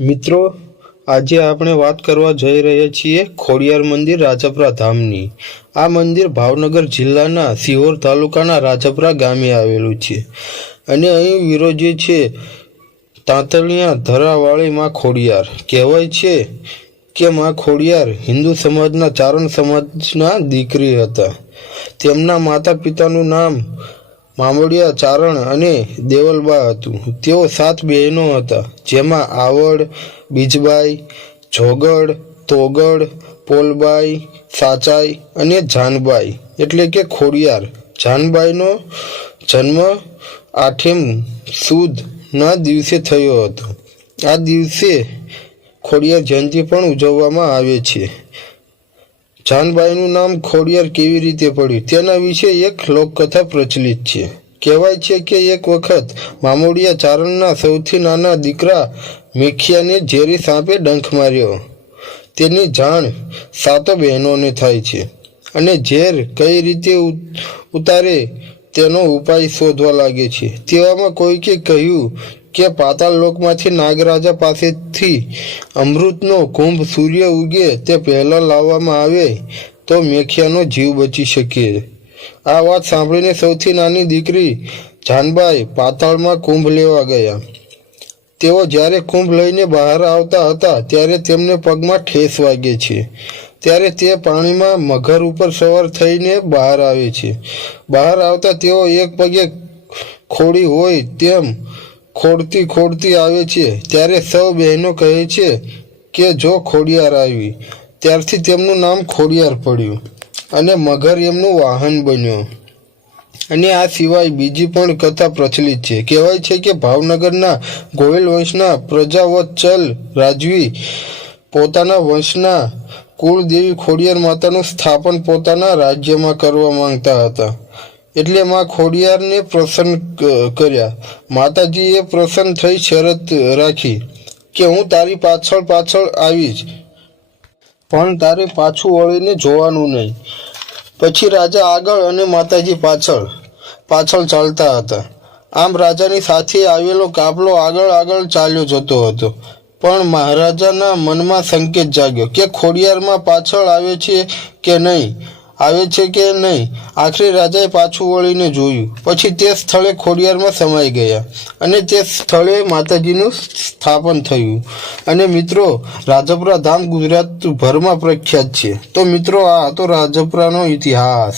મિત્રો, આજે આપણે વાત કરવા જઈ રહ્યા છીએ ખોડિયાર મંદિર રાજપરા ધામની. આ મંદિર ભાવનગર જિલ્લાના સિહોર તાલુકાના રાજપરા ગામે આવેલું છે. અને અહીં વિરોજે છે તાંતણિયા ધરાવાળી માં ખોડિયાર. કહેવાય છે કે માં ખોડિયાર હિન્દુ સમાજના ચારણ સમાજના દીકરી હતા. તેમના માતા પિતાનું નામ મામડિયા ચારણ અને દેવલબા હતું. તેઓ સાત બહેનો હતા, જેમાં આવડ, બીજબાઈ, જોગડ, તોગડ, પોલબાઈ, સાચાઈ અને જાનબાઈ, એટલે કે ખોડિયાર. જાનબાઈનો જન્મ આઠેમ સુદ ના દિવસે થયો હતો. આ દિવસે ખોડિયાર જયંતિ પણ ઉજવવામાં આવે છે. જાનબાઈનું નામ ખોડિયાર કેવી રીતે પડ્યું? તેના વિશે એક લોકકથા પ્રચલિત છે. કહેવાય છે કે એક વખત મામોડિયા ચારણના સૌથી નાના દીકરા મેખિયાને ઝેરી સાપે ડંખ માર્યો. તેની જાણ સાતો બહેનોને થાય છે અને ઝેર કઈ રીતે ઉતારે તેનો ઉપાય શોધવા લાગે છે. તેવામાં કોઈકે કહ્યું કે પાતાળ લોકમાંથી નાગરાજા પાસેથી અમૃતનો કુંભ સૂર્ય ઉગે તે પહેલાં લાવવામાં આવે તો મેખિયાનો જીવ બચી શકે. આ વાત સાંભળીને સૌથી નાની દીકરી જાનબાઈ પાતાળમાં કુંભ લેવા ગયા. તેઓ જ્યારે કુંભ લઈને બહાર આવતા હતા ત્યારે તેમને પગમાં ઠેસ વાગે છે. ત્યારે તે પાણીમાં મગર ઉપર સવાર થઈને બહાર આવે છે. બહાર આવતા તેઓ એક પગે ખોડી હોય તેમ ખોડતી ખોડતી આવે છે. ત્યારે સૌ બહેનો કહે છે કે, જો ખોડિયાર આવી. ત્યારથી તેમનું નામ ખોડિયાર પડ્યું અને મગર એમનું વાહન બન્યો. અને આ સિવાય બીજી પણ કથા પ્રચલિત છે. કહેવાય છે કે, ભાવનગરના ગોયલ વંશના પ્રજાવત્સલ રાજવી પોતાના વંશના કુળદેવી ખોડિયાર માતાનું સ્થાપન પોતાના રાજ્યમાં કરવા માંગતા હતા. એટલે માં ખોડિયારને પ્રસન્ન કર્યા. માતાજીએ પ્રસન્ન થઈ શરત રાખી કે હું તારી પાછળ પાછળ આવીશ. પણ તારે પાછું વળીને જોવાનું નહીં. પછી રાજા આગળ અને માતાજી પાછળ પાછળ ચાલતા હતા. આમ રાજાની સાથે આવેલો કાફલો આગળ આગળ ચાલ્યો જતો હતો. પણ મહારાજાના મનમાં સંકેત જાગ્યો કે ખોડિયારમાં પાછળ આવે છે કે નહીં? આવે છે કે નહીં? આખરે રાજાએ પાછું વળીને જોયું. પછી તે સ્થળે ખોડિયારમાં સમાઈ ગયા અને તે સ્થળે માતાજીનું સ્થાપન થયું. અને મિત્રો રાજપરા ધામ ગુજરાતભરમાં પ્રખ્યાત છે. તો મિત્રો, આ હતો રાજપરાનો ઇતિહાસ.